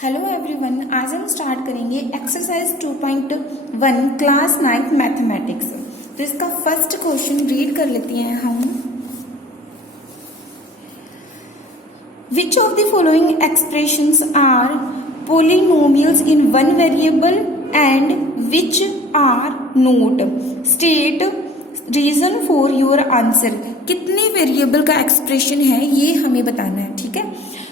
Hello everyone, आज हम start करेंगे एक्सरसाइज 2.1 क्लास 9 मैथमेटिक्स। तो इसका फर्स्ट क्वेश्चन रीड कर लेते हैं हम। Which of the following expressions are polynomials in one variable and which are not? State reason for your answer. कितने वेरिएबल का एक्सप्रेशन है ये हमें बताना है, ठीक है।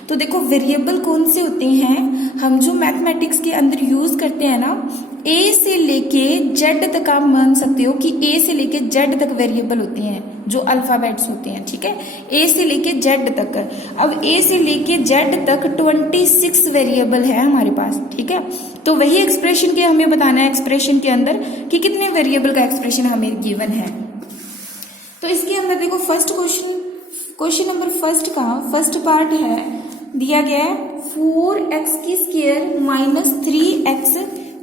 तो देखो वेरिएबल कौन से होते हैं, हम जो मैथमेटिक्स के अंदर यूज करते हैं ना, ए से लेके जेड तक आप मान सकते हो कि ए से लेके जेड तक वेरिएबल होते हैं जो अल्फाबेट्स होते हैं, ठीक है। ए से लेके जेड तक, अब ए से लेके जेड तक 26 वेरिएबल है हमारे पास, ठीक है। तो वही एक्सप्रेशन के हमें बताना है एक्सप्रेशन के अंदर कि कितने वेरिएबल का एक्सप्रेशन हमें गिवन है। तो इसके अंदर देखो फर्स्ट क्वेश्चन नंबर फर्स्ट का फर्स्ट पार्ट है, दिया गया है 4x की स्क्वायर माइनस 3x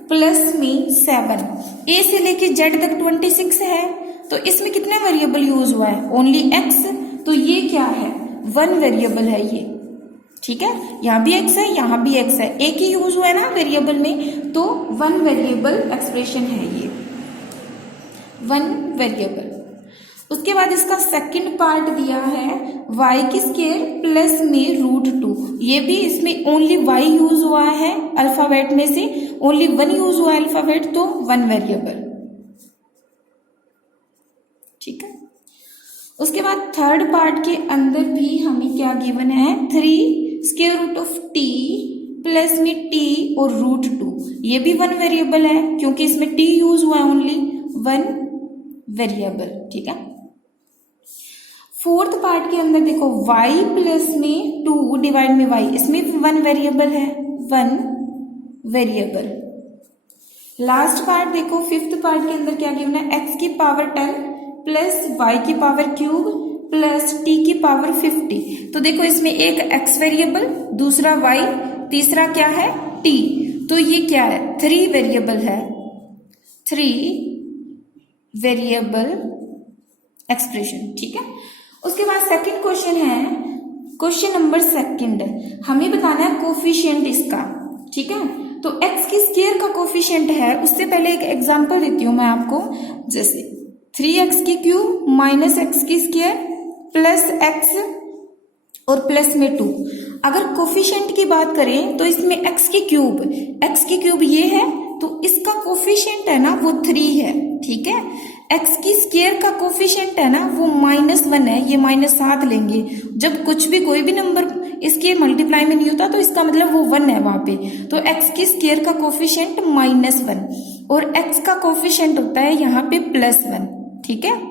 प्लस में 7। ए से लेके जेड तक 26 है, तो इसमें कितना वेरिएबल यूज हुआ है? Only x। तो ये क्या है? वन वेरिएबल है ये, ठीक है। यहाँ भी x है, यहाँ भी x है, एक ही यूज हुआ है ना वेरिएबल में, तो वन वेरिएबल एक्सप्रेशन है ये, वन वेरिएबल। उसके बाद इसका सेकंड पार्ट दिया है y की स्क्वायर प्लस में √2। ये भी इसमें ओनली y यूज हुआ है अल्फाबेट में से, ओनली वन यूज हुआ है अल्फाबेट, तो वन वेरिएबल, ठीक है। उसके बाद थर्ड पार्ट के अंदर भी हमें क्या गिवन है? 3 square root of t plus में t और √2। ये भी वन वेरिएबल है क्योंकि इसमें t यूज हुआ है, ओनली वन वेरिएबल, ठीक है। फोर्थ पार्ट के अंदर देखो y प्लस में 2 डिवाइड में y, इसमें भी वन वेरिएबल है, वन वेरिएबल। लास्ट पार्ट देखो फिफ्थ पार्ट के अंदर क्या गिवन है? x की पावर 10 प्लस y की पावर क्यूब प्लस t की पावर 50। तो देखो इसमें एक x वेरिएबल, दूसरा y, तीसरा क्या है? t। तो ये क्या है? 3 वेरिएबल है, 3 वेरिएबल एक्सप्रेशन, ठीक है। उसके बाद सेकंड क्वेश्चन है, क्वेश्चन नंबर सेकंड, हमें बताना है कोफिशिएंट इसका, ठीक है। तो x की स्क्वायर का कोफिशिएंट है, उससे पहले एक एग्जांपल देती हूं मैं आपको। जैसे 3x की क्यूब माइनस x की स्क्वायर प्लस x और प्लस में 2। अगर कोफिशिएंट की बात करें तो इसमें x की क्यूब ये है, तो इसका कोफिशिएंट है ना वो 3 है, ठीक है। x की स्क्वायर का कोफिशिएंट है ना वो -1 है, ये -7 लेंगे। जब कुछ भी कोई भी नंबर इसके मल्टीप्लाई में नहीं होता तो इसका मतलब वो 1 है वहां पे। तो x की स्क्वायर का कोफिशिएंट -1 और x का कोफिशिएंट होता है यहाँ पे +1, ठीक है।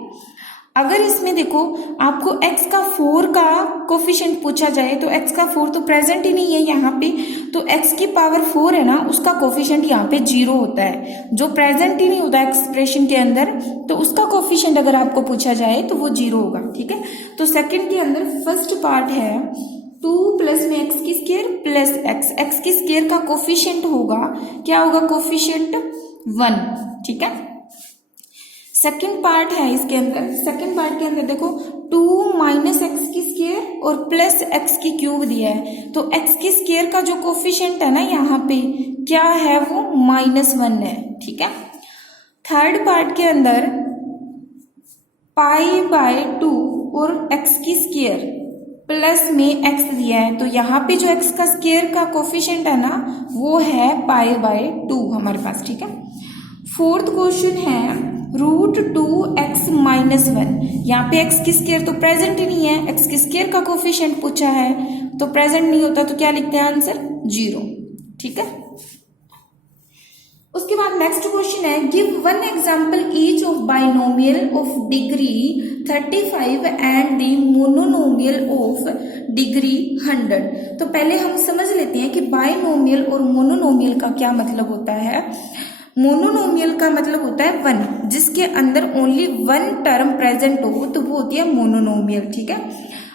अगर इसमें देखो आपको x का 4 का कोफिशिएंट पूछा जाए तो x का 4 तो प्रेजेंट ही नहीं है यहाँ पे, तो x की पावर 4 है ना उसका कोफिशिएंट यहाँ पे 0 होता है, जो प्रेजेंट ही नहीं होता एक्सप्रेशन के अंदर, तो उसका कोफिशिएंट अगर आपको पूछा जाए तो वो 0 होगा, ठीक है। तो सेकंड के अंदर फर्स्ट पार्ट है 2 प्लस में x की स्क्वायर प्लस x की स्क्वायर का कोफिशिएंट होगा, क्या होगा? कोफिशिएंट 1, ठीक है। सेकंड पार्ट है इसके अंदर, सेकंड पार्ट के अंदर देखो 2 माइनस एक्स की स्क्वायर और प्लस एक्स की क्यूब दिया है, तो x की स्क्वायर का जो कोफिशिएंट है ना यहाँ पे क्या है? वो -1 है, ठीक है। थर्ड पार्ट के अंदर π/2 और x की स्क्वायर प्लस में x दिया है, तो यहाँ पे जो x का स्क्वायर का कोफिशिएंट है ना वो है π/2 हमारे पास, ठीक है। फोर्थ क्वेश्चन है √2x -1। यहाँ पे x की स्क्वायर तो प्रेजेंट ही नहीं है, x की स्क्वायर का कोफिशिएंट पूछा है तो प्रेजेंट नहीं होता, तो क्या लिखते हैं आंसर? 0, ठीक है। उसके बाद नेक्स्ट क्वेश्चन है give one example each of binomial of degree 35 and the monomial of degree 100। तो पहले हम समझ लेते हैं कि बाइनोमियल और मोनोनोमियल का क्या मतलब होता है। मोनोनोमियल का मतलब होता है वन, जिसके अंदर ओनली वन टर्म प्रेजेंट हो तो वो होती है मोनोनोमियल, ठीक है।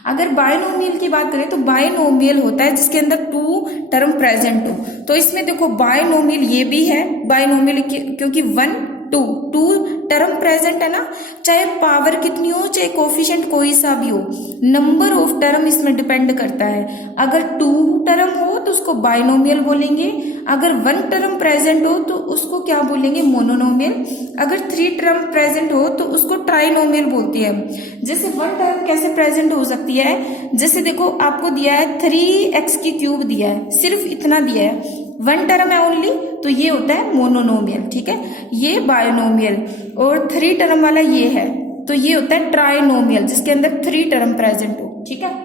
अगर बायनोमियल की बात करें तो बायनोमियल होता है जिसके अंदर 2 टर्म प्रेजेंट हो। तो इसमें देखो बायनोमियल ये भी है बायनोमियल क्योंकि 1 टू टर्म प्रेजेंट है ना, चाहे पावर कितनी हो, चाहे कोफिशिएंट कोई सा भी हो, नंबर ऑफ टर्म इसमें डिपेंड करता है। अगर 2 टर्म हो तो उसको बाइनोमियल बोलेंगे, अगर 1 टर्म प्रेजेंट हो तो उसको क्या बोलेंगे, मोनोनोमियल, अगर 3 टर्म प्रेजेंट हो तो उसको ट्राइनोमियल बोलते हैं। जैसे 1 टर्म कैसे प्रेजेंट हो सकती है, जैसे देखो आपको दिया है 3x³ दिया है, सिर्फ इतना दिया है, 1 टर्म है ओनली, तो ये होता है मोनोनोमियल, ठीक है, ये बायोनोमियल, और 3 टर्म वाला ये है तो ये होता है ट्राइनोमियल, जिसके अंदर 3 टर्म प्रेजेंट हो, ठीक है।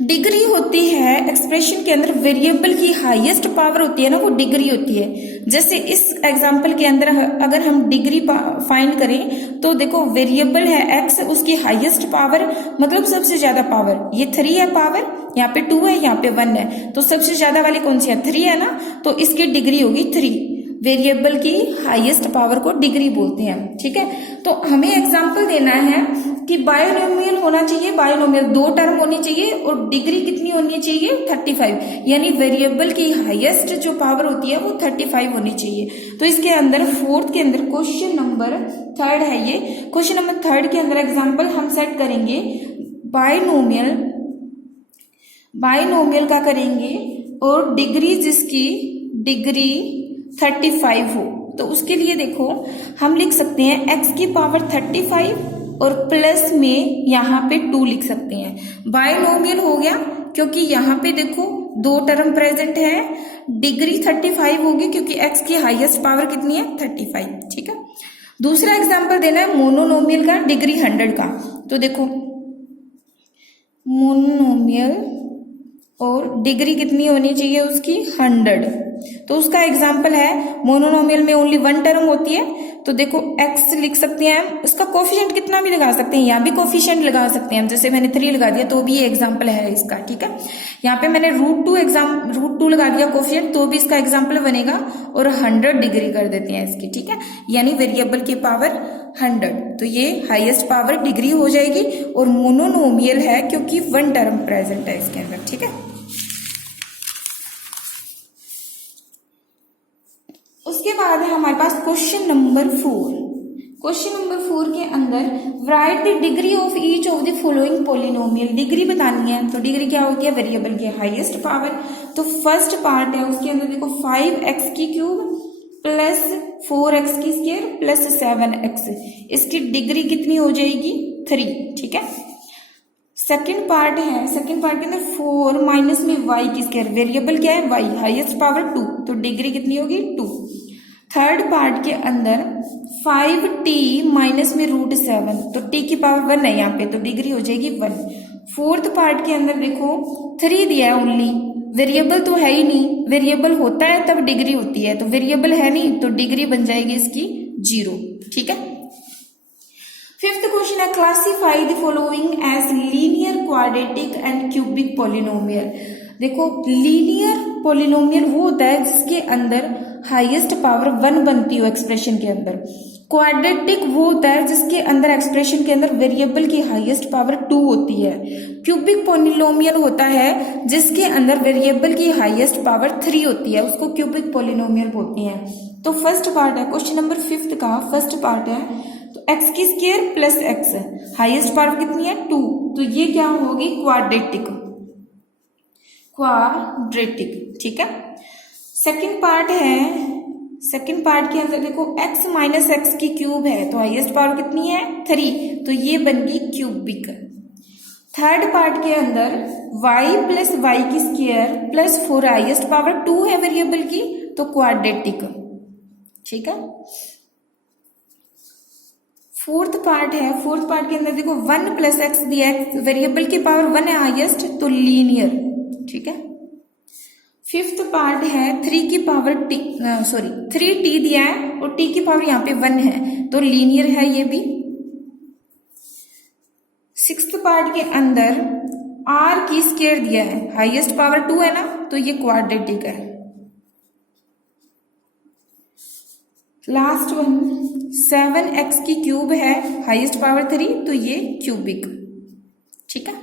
डिग्री होती है एक्सप्रेशन के अंदर, वेरिएबल की हाईएस्ट पावर होती है ना, वो डिग्री होती है। जैसे इस एग्जांपल के अंदर अगर हम डिग्री फाइंड करें तो देखो वेरिएबल है x, उसकी हाईएस्ट पावर मतलब सबसे ज्यादा पावर, ये 3 है पावर, यहाँ पे 2 है, यहाँ पे 1 है, तो सबसे ज्यादा वाली कौन सी है, 3 है ना, तो इसकी डिग्री होगी 3। वेरिएबल की हाईएस्ट पावर को डिग्री बोलते हैं, ठीक है। तो हमें एग्जांपल देना है कि बायोनोमियल होना चाहिए, बायोनोमियल 2 टर्म होनी चाहिए और डिग्री कितनी होनी चाहिए, 35, यानी वेरिएबल की हाईएस्ट जो पावर होती है वो 35 होनी चाहिए। तो इसके अंदर 4th के अंदर क्वेश्चन नंबर 3 है, ये क्वेश्चन नंबर 3 के अंदर एग्जाम्पल हम सेट करेंगे बायनोमियल का करेंगे, और डिग्री जिसकी डिग्री 35 हो, तो उसके लिए देखो हम लिख सकते हैं x की पावर 35 और प्लस में यहाँ पे 2 लिख सकते हैं। बायनोमियल हो गया क्योंकि यहाँ पे देखो 2 टर्म प्रेजेंट है, डिग्री 35 होगी क्योंकि x की हाईएस्ट पावर कितनी है, 35, ठीक है। दूसरा एग्जांपल देना है मोनोनोमियल का, डिग्री 100 का, तो देखो मोनोनोमियल और डिग्री कितनी होनी चाहिए उसकी, 100, तो उसका एग्जाम्पल है मोनोनोमियल में ओनली 1 टर्म होती है, तो देखो x लिख सकते हैं हम, उसका कोफिशिएंट कितना भी लगा सकते हैं, यहाँ भी कोफिशिएंट लगा सकते हैं हम, जैसे मैंने 3 लगा दिया तो भी ये एग्जाम्पल है इसका, ठीक है। यहाँ पे मैंने √2 लगा दिया कोफिशिएंट, तो भी इसका एग्जाम्पल बनेगा, और 100 डिग्री कर देते हैं इसकी, ठीक है, यानी वेरिएबल की पावर 100, तो ये हाईएस्ट पावर डिग्री हो जाएगी, और मोनोनोमियल है क्योंकि 1 टर्म प्रेजेंट है इसके अंदर, ठीक है। उसके बाद है हमारे पास क्वेश्चन नंबर 4। क्वेश्चन नंबर 4 के अंदर right the degree of each of the following polynomial, degree बतानी है, तो डिग्री क्या होती है, वेरिएबल की हाईएस्ट पावर। तो फर्स्ट पार्ट है उसके अंदर देखो 5x³ plus 4x² plus 7x, इसकी डिग्री कितनी हो जाएगी, 3, ठीक है। सेकेंड पार्ट है, सेकेंड पार्ट के अंदर 4 माइनस में y², वेरिएबल क्या है, y, हाईएस्ट पावर 2, तो डिग्री कितनी होगी, 2। थर्ड पार्ट के अंदर 5t माइनस में √7, तो t की पावर 1 है यहाँ पे, तो डिग्री हो जाएगी 1। फोर्थ पार्ट के अंदर देखो 3 दिया है ओनली, वेरिएबल तो है ही नहीं, वेरिएबल होता है तब डिग्री होती है, तो वेरिएबल है नहीं तो डिग्री बन जाएगी इसकी 0, ठीक है। फिफ्थ क्वेश्चन है classify the following as linear, quadratic and cubic polynomial. देखो लीनियर पॉलिनोमियल वो होता है जिसके अंदर हाईएस्ट पावर 1 बनती हो एक्सप्रेशन के अंदर। क्वाड्रेटिक वो होता है जिसके अंदर एक्सप्रेशन के अंदर वेरिएबल की हाईएस्ट पावर 2 होती है। क्यूबिक पॉलिनोमियल होता है जिसके अंदर वेरिएबल की हाईएस्ट पावर 3 होती है, उसको क्यूबिक पॉलिनोमियल बोलते हैं। तो फर्स्ट पार्ट है क्वेश्चन नंबर 5 का, फर्स्ट पार्ट है तो x² plus x, highest power कितनी है 2, तो ये क्या होगी क्वाड्रेटिक, ठीक है। सेकंड पार्ट है, सेकंड पार्ट के अंदर देखो x माइनस एक्स की क्यूब है, तो हाईएस्ट पावर कितनी है 3, तो ये बन गई क्यूबिक। थर्ड पार्ट के अंदर y plus y² plus 4, highest power 2 है वेरिएबल की, तो क्वाड्रेटिक, ठीक है। फोर्थ पार्ट है, फोर्थ पार्ट के अंदर देखो 1 प्लस एक्स दिया है, वेरिएबल की पावर 1 है हाईएस्ट, तो लीनियर, ठीक है। फिफ्थ पार्ट है 3 की पावर 3t दिया है और t की पावर यहाँ पे 1 है, तो लीनियर है ये भी। सिक्स्थ पार्ट के अंदर r² दिया है, हाईएस्ट पावर 2 है ना, तो ये क्वाड्रेटिक है। लास्ट वन 7x की क्यूब है, हाईएस्ट पावर 3, तो ये क्यूबिक, ठीक है।